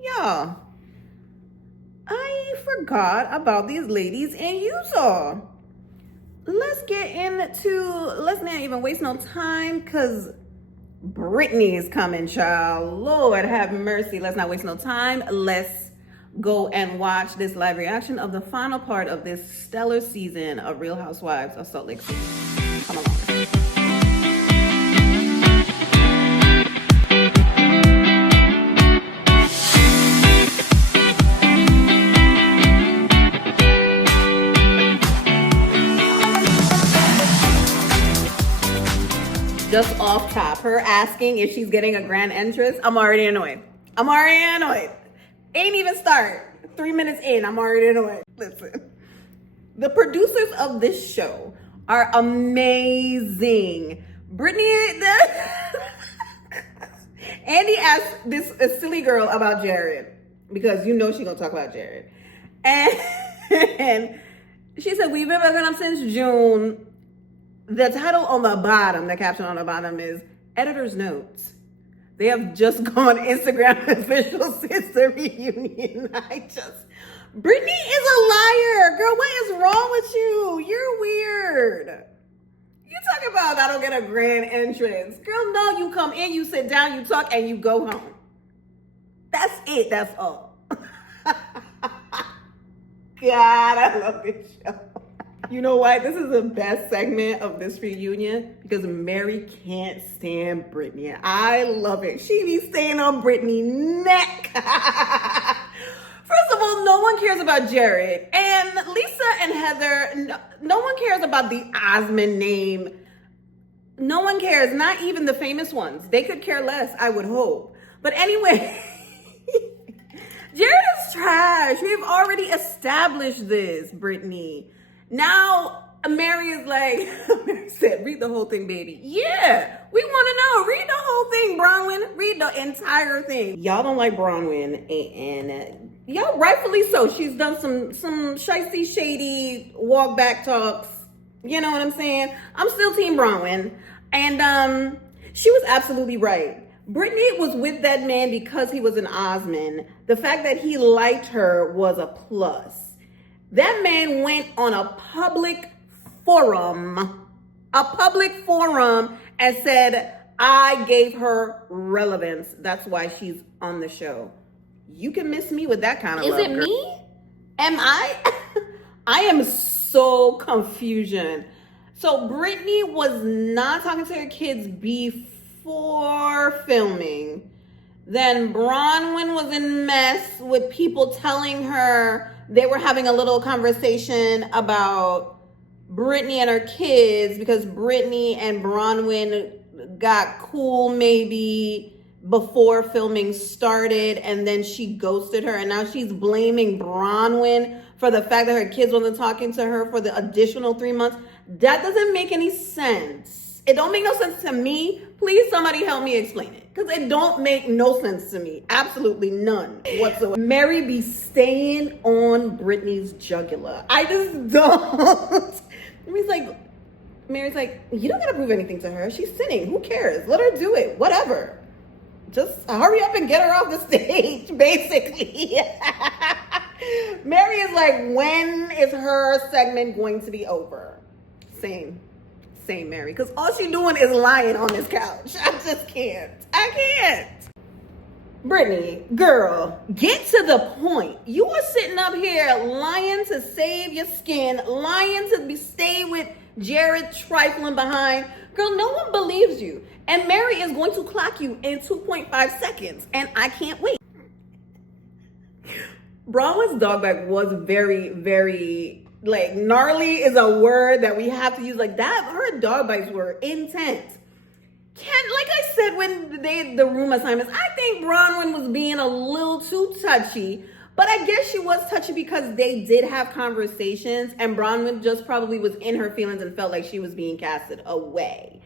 Y'all, I forgot about these ladies in Utah. Let's not even waste no time because Brittany is coming, child. Lord have mercy. Let's not waste no time. Let's go and watch this live reaction of the final part of this stellar season of Real Housewives of Salt Lake City. Come along. Just off top, her asking if she's getting a grand entrance, I'm already annoyed. Ain't even start. 3 minutes in, I'm already annoyed. Listen, the producers of this show are amazing. Andy asked this a silly girl about Jared because you know she's gonna talk about Jared, and she said we've been working up since June. The title on the bottom, the caption on the bottom is Editor's Notes. They have just gone Instagram official since the reunion. Brittany is a liar. Girl, what is wrong with you? You're weird. You talk about I don't get a grand entrance. Girl, no, you come in, you sit down, you talk, and you go home. That's it. That's all. God, I love this show. You know why? This is the best segment of this reunion because Mary can't stand Brittany. I love it. She be staying on Brittany's neck. First of all, no one cares about Jared. And Lisa and Heather, no one cares about the Osmond name. No one cares, not even the famous ones. They could care less, I would hope. But anyway, Jared is trash. We've already established this, Brittany. Now, Mary is like, Mary said, read the whole thing, baby. Yeah, we want to know. Read the whole thing, Bronwyn. Read the entire thing. Y'all don't like Bronwyn, and y'all rightfully so. She's done some shicey, shady walk back talks. You know what I'm saying? I'm still Team Bronwyn. And she was absolutely right. Brittany was with that man because he was an Osmond. The fact that he liked her was a plus. That man went on a public forum and said, I gave her relevance. That's why she's on the show. You can miss me with that kind of love. Is it girl. Me? Am I? I am so confusion. So Brittany was not talking to her kids before filming. Then Bronwyn was in mess with people telling her they were having a little conversation about Brittany and her kids because Brittany and Bronwyn got cool maybe before filming started, and then she ghosted her, and now she's blaming Bronwyn for the fact that her kids wasn't talking to her for the additional 3 months. That doesn't make any sense. It don't make no sense to me. Please, somebody help me explain it. Because it don't make no sense to me. Absolutely none whatsoever. Mary be staying on Brittany's jugular. I just don't. Mary's like, you don't gotta prove anything to her. She's sinning. Who cares? Let her do it. Whatever. Just hurry up and get her off the stage, basically. Mary is like, when is her segment going to be over? Same, Mary. Because all she's doing is lying on this couch. I just can't. I can't. Brittany, girl, get to the point. You are sitting up here lying to save your skin, lying to stay with Jared trifling behind. Girl, no one believes you. And Mary is going to clock you in 2.5 seconds. And I can't wait. Bronwyn's dog bite was very, very, gnarly is a word that we have to use. Her dog bites were intense. Like I said when they did the room assignments, I think Bronwyn was being a little too touchy. But I guess she was touchy because they did have conversations, and Bronwyn just probably was in her feelings and felt like she was being casted away.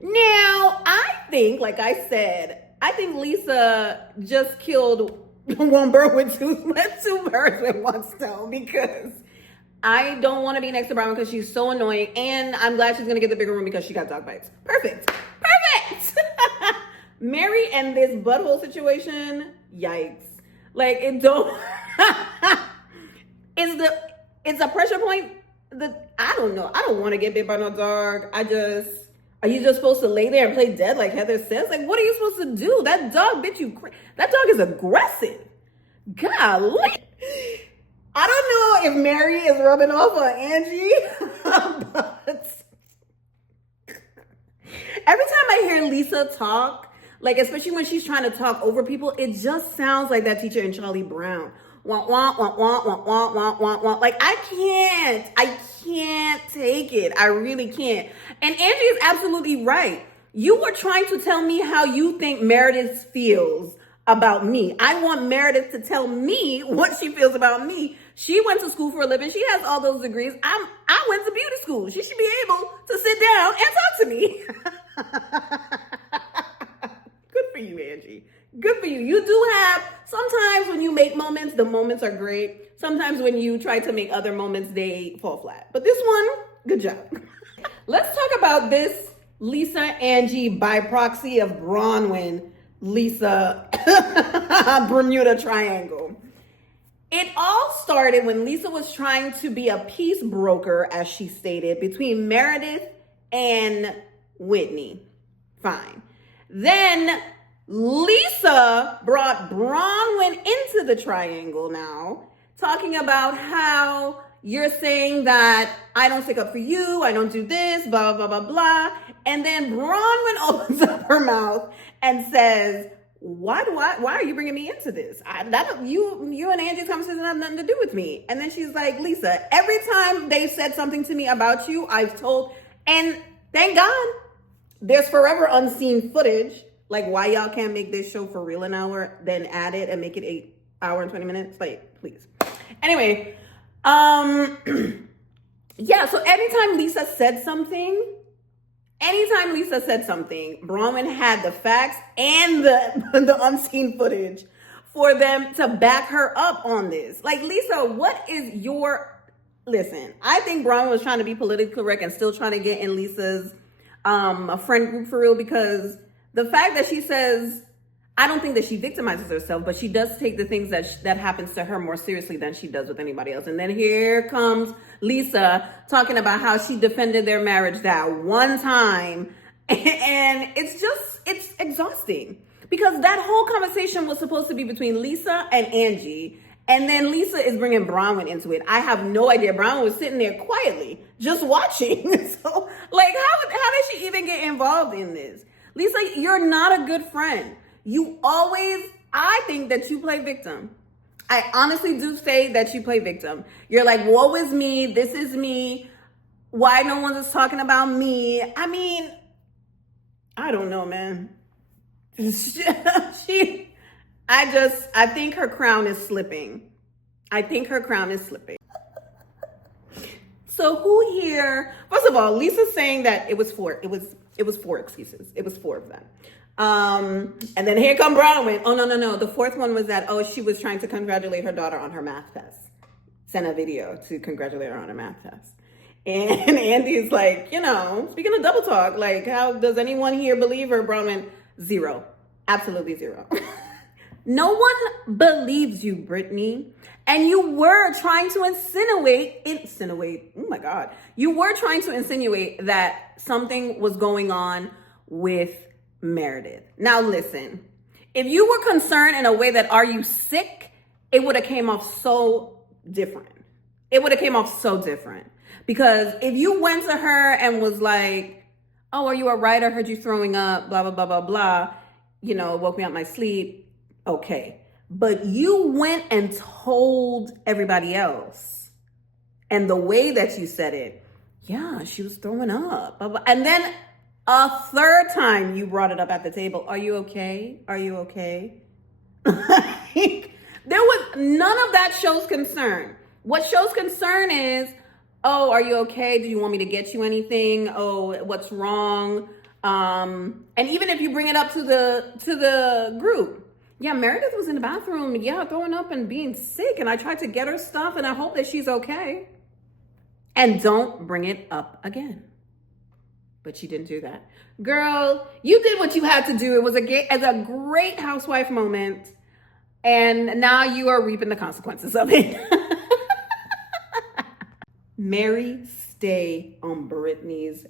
Now, I think, like I said, I think Lisa just killed one bird with two birds with one stone, because I don't want to be next to Bronwyn because she's so annoying, and I'm glad she's going to get the bigger room because she got dog bites. Perfect. Mary and this butthole situation, yikes. Like, it don't. It's a pressure point that I don't know. I don't want to get bit by no dog. Are you just supposed to lay there and play dead like Heather says? Like, what are you supposed to do? That dog bit you. That dog is aggressive. Golly. I don't know if Mary is rubbing off on Angie, but every time I hear Lisa talk, like, especially when she's trying to talk over people, it just sounds like that teacher in Charlie Brown. Wah, wah, wah, wah, wah, wah, wah, wah, wah. Like, I can't take it. I really can't. And Angie is absolutely right. You were trying to tell me how you think Meredith feels about me. I want Meredith to tell me what she feels about me. She went to school for a living. She has all those degrees. I went to beauty school. She should be able to sit down and talk to me. Good for you, Angie. Good for you. You do have, sometimes when you make moments, the moments are great. Sometimes when you try to make other moments, they fall flat. But this one, good job. Let's talk about this Lisa Angie by proxy of Bronwyn Lisa Bermuda Triangle. It all started when Lisa was trying to be a peace broker, as she stated, between Meredith and Whitney. Fine. Then Lisa brought Bronwyn into the triangle now, talking about how you're saying that I don't stick up for you, I don't do this, blah, blah, blah, blah. And then Bronwyn opens up her mouth and says, why are you bringing me into this? You and Angie's conversation have nothing to do with me. And then she's like, Lisa, every time they've said something to me about you, I've told, and thank God, there's forever unseen footage. Like, why y'all can't make this show for real an hour, then add it and make it 8 hours and 20 minutes? Like, please. Anyway, yeah, so anytime Lisa said something, Bronwyn had the facts and the unseen footage for them to back her up on this. Like, Lisa, what is your... Listen, I think Bronwyn was trying to be politically correct and still trying to get in Lisa's friend group for real, because the fact that she says, I don't think that she victimizes herself, but she does take the things that happens to her more seriously than she does with anybody else. And then here comes Lisa talking about how she defended their marriage that one time. And it's exhausting, because that whole conversation was supposed to be between Lisa and Angie. And then Lisa is bringing Bronwyn into it. I have no idea. Bronwyn was sitting there quietly, just watching. So, like, how did she even get involved in this? Lisa, you're not a good friend. I think that you play victim. I honestly do say that you play victim. You're like, woe is me, this is me. Why no one's talking about me? I mean, I don't know, man. I think her crown is slipping. So who here, first of all, Lisa's saying that it was four excuses. It was 4 of them. And then here come Bronwyn. Oh, no. The 4th one was that, she was trying to congratulate her daughter on her math test. Sent a video to congratulate her on her math test. And Andy's like, speaking of double talk, like, how does anyone here believe her? Bronwyn, 0. Absolutely 0. No one believes you, Brittany. And you were trying to insinuate, oh my God. You were trying to insinuate that something was going on with Meredith. Now listen, if you were concerned in a way that, are you sick? It would have came off so different. Because if you went to her and was like, oh, are you all right? I heard you throwing up, blah, blah, blah, blah, blah. Woke me out my sleep. Okay. But you went and told everybody else. And the way that you said it, yeah, she was throwing up. Blah, blah. And then a 3rd time you brought it up at the table. Are you okay? There was none of that shows concern. What shows concern is, oh, are you okay? Do you want me to get you anything? Oh, what's wrong? And even if you bring it up to the group, yeah, Meredith was in the bathroom, throwing up and being sick, and I tried to get her stuff, and I hope that she's okay. And don't bring it up again. But she didn't do that. Girl, you did what you had to do. It was a great housewife moment. And now you are reaping the consequences of it. Mary, stay on Brittany's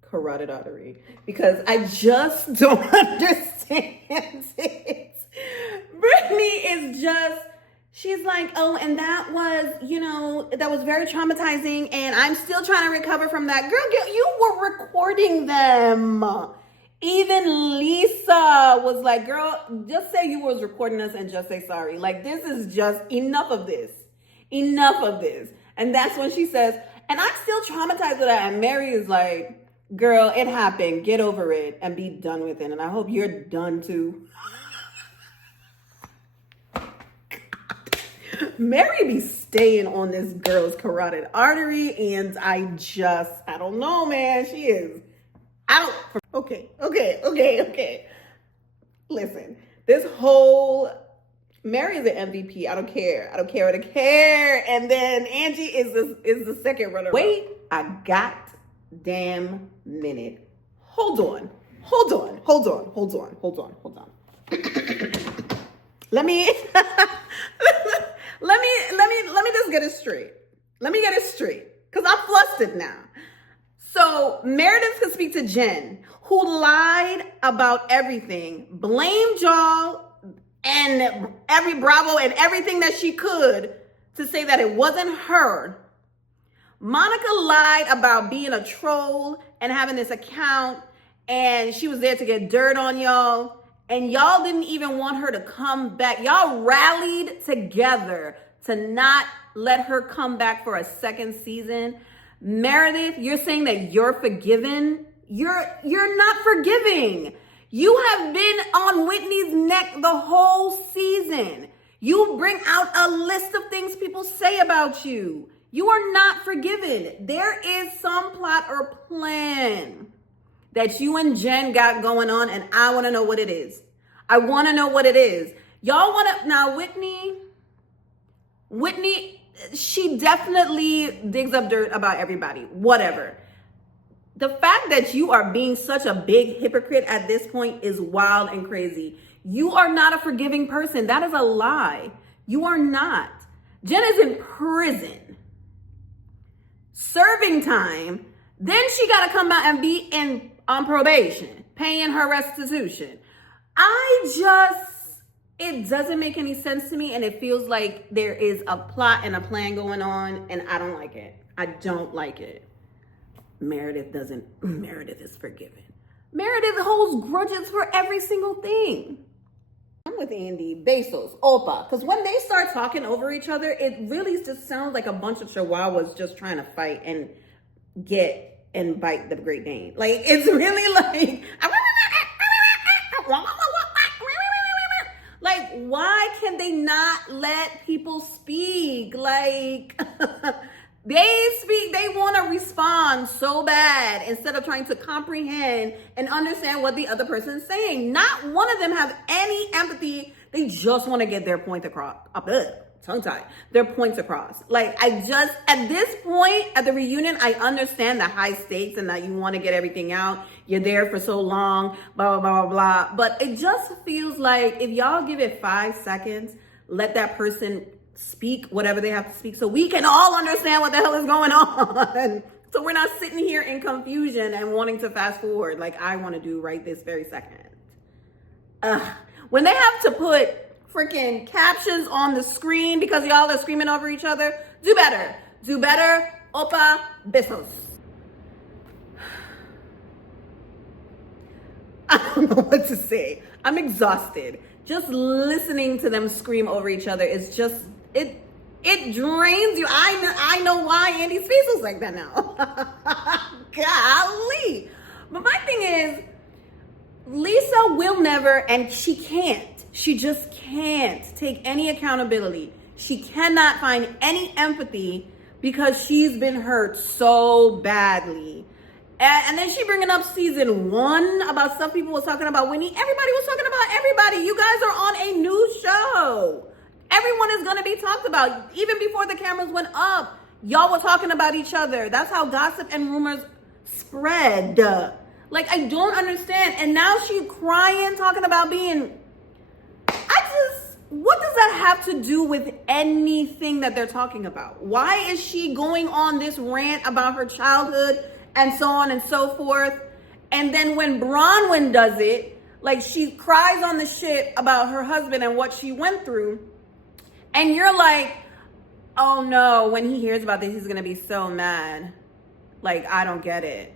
carotid artery because I just don't understand it. Brittany is just, she's like, oh, and that was, that was very traumatizing and I'm still trying to recover from that. Girl, you were recording them. Even Lisa was like, girl, just say you was recording us and just say sorry. Like, this is just enough of this. Enough of this. And that's when she says, and I'm still traumatized with that. And Mary is like, girl, it happened. Get over it and be done with it. And I hope you're done too. Mary be staying on this girl's carotid artery. And I don't know, man. She is out. Okay. Listen, this whole Mary is an MVP. I don't care. And then Angie is the second runner. Wait, I got damn minute. Hold on. Let me just get it straight. Because I'm flustered now. So Meredith could speak to Jen, who lied about everything, blamed y'all and every Bravo and everything that she could to say that it wasn't her. Monica lied about being a troll and having this account, and she was there to get dirt on y'all, and y'all didn't even want her to come back. Y'all rallied together to not let her come back for a second season. Meredith, you're saying that you're forgiven? You're not forgiving. You have been on Whitney's neck the whole season. You bring out a list of things people say about you. You are not forgiven. There is some plot or plan that you and Jen got going on, and I want to know what it is. Y'all want to, now Whitney, she definitely digs up dirt about everybody, whatever. The fact that you are being such a big hypocrite at this point is wild and crazy. You are not a forgiving person. That is a lie. You are not. Jen is in prison, serving time. Then she got to come out and be on probation, paying her restitution. It doesn't make any sense to me, and it feels like there is a plot and a plan going on, and I don't like it. I don't like it. Meredith is forgiven. Meredith holds grudges for every single thing. I'm with Andy, Bezos, Opa, because when they start talking over each other, it really just sounds like a bunch of chihuahuas just trying to fight and get and bite the Great Dane. Like, it's really like... Like, why can they not let people speak? Like, they want to respond so bad instead of trying to comprehend and understand what the other person is saying. Not one of them have any empathy. They just want to get their point across. Tongue-tied. Their points across. Like, at this point, at the reunion, I understand the high stakes and that you want to get everything out. You're there for so long, blah, blah, blah, blah. But it just feels like if y'all give it 5 seconds, let that person speak whatever they have to speak so we can all understand what the hell is going on. So we're not sitting here in confusion and wanting to fast forward like I want to do right this very second. When they have to put freaking captions on the screen because y'all are screaming over each other, do better. Opa, Bezos. I don't know what to say. I'm exhausted. Just listening to them scream over each other is just, it drains you. I know why Andy's face looks like that now. Golly. But my thing is, Lisa will never, and she just can't take any accountability. She cannot find any empathy because she's been hurt so badly. And then she bringing up season 1 about stuff people was talking about Whitney. Everybody was talking about everybody. You guys are on a new show. Everyone is going to be talked about. Even before the cameras went up, y'all were talking about each other. That's how gossip and rumors spread. Like, I don't understand. And now she's crying, talking about being... what does that have to do with anything that they're talking about? Why is she going on this rant about her childhood and so on and so forth? And then when Bronwyn does it, like she cries on the shit about her husband and what she went through. And you're like, oh no, when he hears about this, he's gonna be so mad. Like, I don't get it.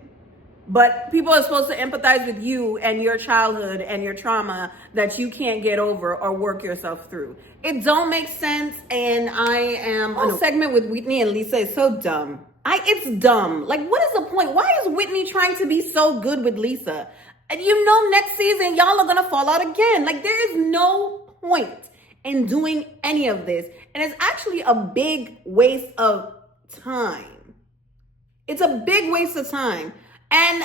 But people are supposed to empathize with you and your childhood and your trauma that you can't get over or work yourself through. It don't make sense. And I am on a segment with Whitney and Lisa is so dumb. It's dumb. Like, what is the point? Why is Whitney trying to be so good with Lisa? And you know, next season, y'all are going to fall out again. Like, there is no point in doing any of this. And it's actually a big waste of time. It's a big waste of time. And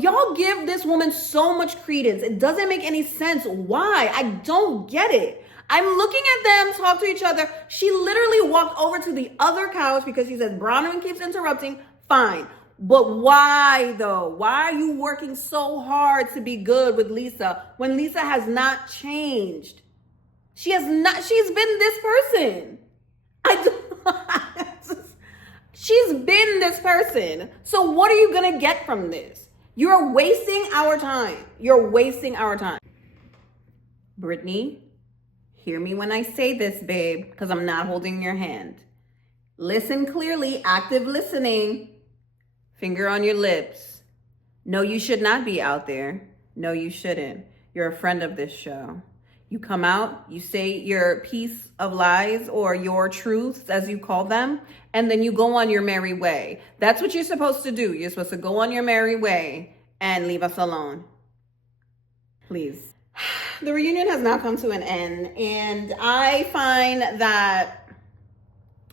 y'all give this woman so much credence. It doesn't make any sense. Why? I don't get it. I'm looking at them talk to each other. She literally walked over to the other couch because she said Bronwyn keeps interrupting. Fine. But why though? Why are you working so hard to be good with Lisa when Lisa has not changed? She has not. She's been this person. She's been this person. So what are you going to get from this? You're wasting our time. You're wasting our time. Brittany, hear me when I say this, babe, because I'm not holding your hand. Listen clearly, active listening. Finger on your lips. No, you should not be out there. No, you shouldn't. You're a friend of this show. You come out, you say your piece of lies or your truths, as you call them, and then you go on your merry way. That's what you're supposed to do. You're supposed to go on your merry way and leave us alone. Please. The reunion has now come to an end, and I find that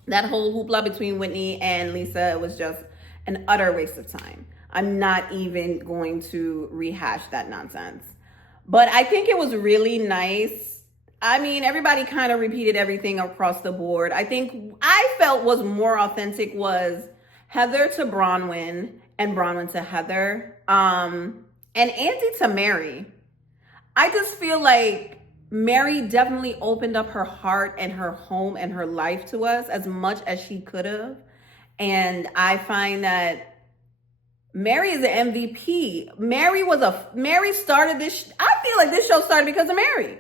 whole hoopla between Whitney and Lisa was just an utter waste of time. I'm not even going to rehash that nonsense. But I think it was really nice. I mean, everybody kind of repeated everything across the board. I think I felt was more authentic was Heather to Bronwyn and Bronwyn to Heather, and Andy to Mary. I just feel like Mary definitely opened up her heart and her home and her life to us as much as she could have. And I find that Mary is an MVP. Mary started this. I feel like this show started because of Mary.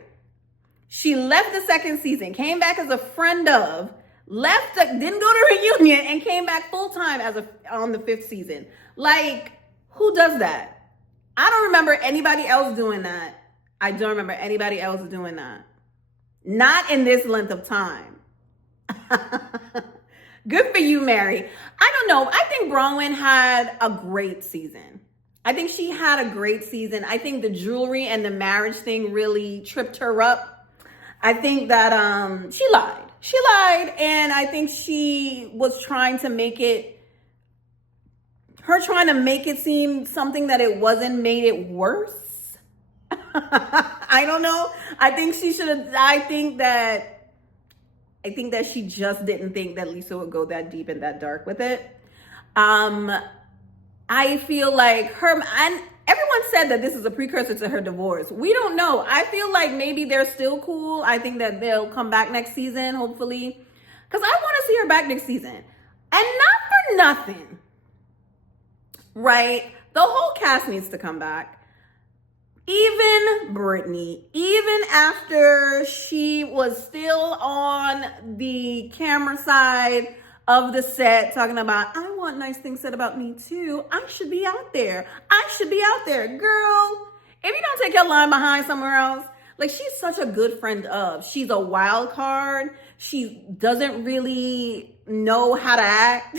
She left the second season, came back as a friend of, didn't go to reunion, and came back full time on the fifth season. Like, who does that? I don't remember anybody else doing that. I don't remember anybody else doing that. Not in this length of time. Good for you, Mary. I don't know. I think Bronwyn had a great season. I think she had a great season. I think the jewelry and the marriage thing really tripped her up. I think that she lied. She lied, and I think she was trying to make it seem something that it wasn't made it worse. I don't know. I think that she just didn't think that Lisa would go that deep and that dark with it. I feel like and everyone said that this is a precursor to her divorce. We don't know. I feel like maybe they're still cool. I think that they'll come back next season, hopefully. Because I want to see her back next season. And not for nothing, right? The whole cast needs to come back. Even Brittany, even after she was still on the camera side of the set talking about, I want nice things said about me too. I should be out there. I should be out there. Girl, if you don't take your line behind somewhere else, like she's such a good friend of. She's a wild card. She doesn't really know how to act.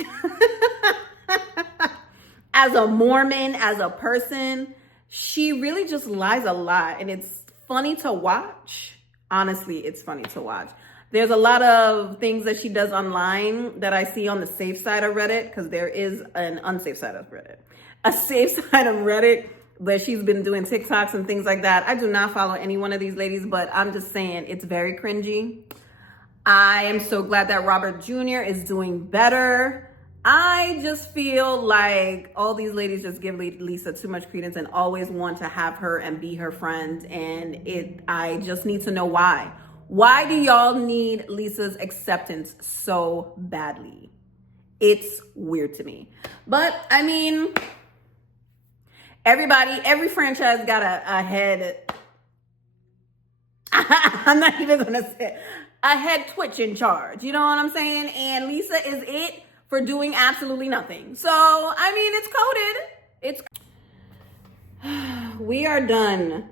As a Mormon, as a person, she really just lies a lot, and it's funny to watch. Honestly, it's funny to watch. There's a lot of things that she does online that I see on the safe side of Reddit, because there is an unsafe side of Reddit. A safe side of Reddit where she's been doing TikToks and things like that. I do not follow any one of these ladies, but I'm just saying it's very cringy. I am so glad that Robert Jr. is doing better. I just feel like all these ladies just give Lisa too much credence and always want to have her and be her friend. And I just need to know why. Why do y'all need Lisa's acceptance so badly? It's weird to me. But I mean, every franchise got a head. I'm not even gonna say a head twitch in charge. You know what I'm saying? And Lisa is it for doing absolutely nothing. So, I mean, it's coded. We are done.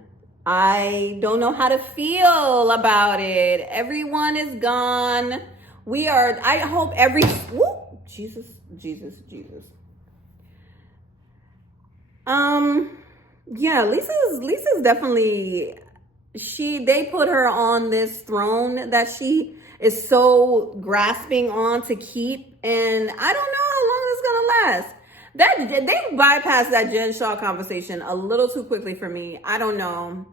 I don't know how to feel about it. Everyone is gone. I hope Jesus. Yeah, Lisa's definitely, they put her on this throne that she is so grasping on to keep, and I don't know how long it's gonna last. They bypassed that Jen Shaw conversation a little too quickly for me. I don't know.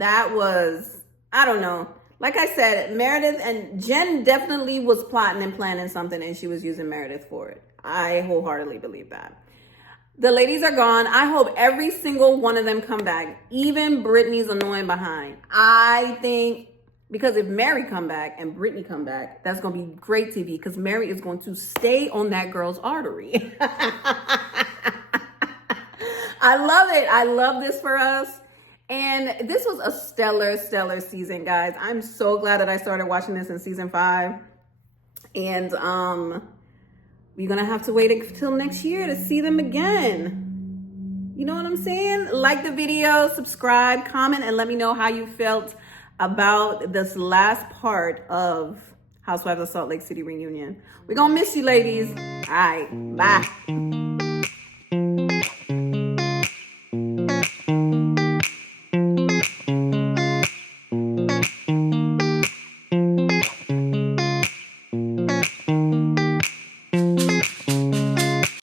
I don't know. Like I said, Meredith and Jen definitely was plotting and planning something, and she was using Meredith for it. I wholeheartedly believe that. The ladies are gone. I hope every single one of them come back. Even Brittany's annoying behind. I think, because if Mary come back and Brittany come back, that's going to be great TV, because Mary is going to stay on that girl's artery. I love it. I love this for us. And this was a stellar season, guys. I'm so glad that I started watching this in season 5. And we're going to have to wait until next year to see them again. You know what I'm saying? Like the video, subscribe, comment, and let me know how you felt about this last part of Housewives of Salt Lake City reunion. We're going to miss you, ladies. All right, bye.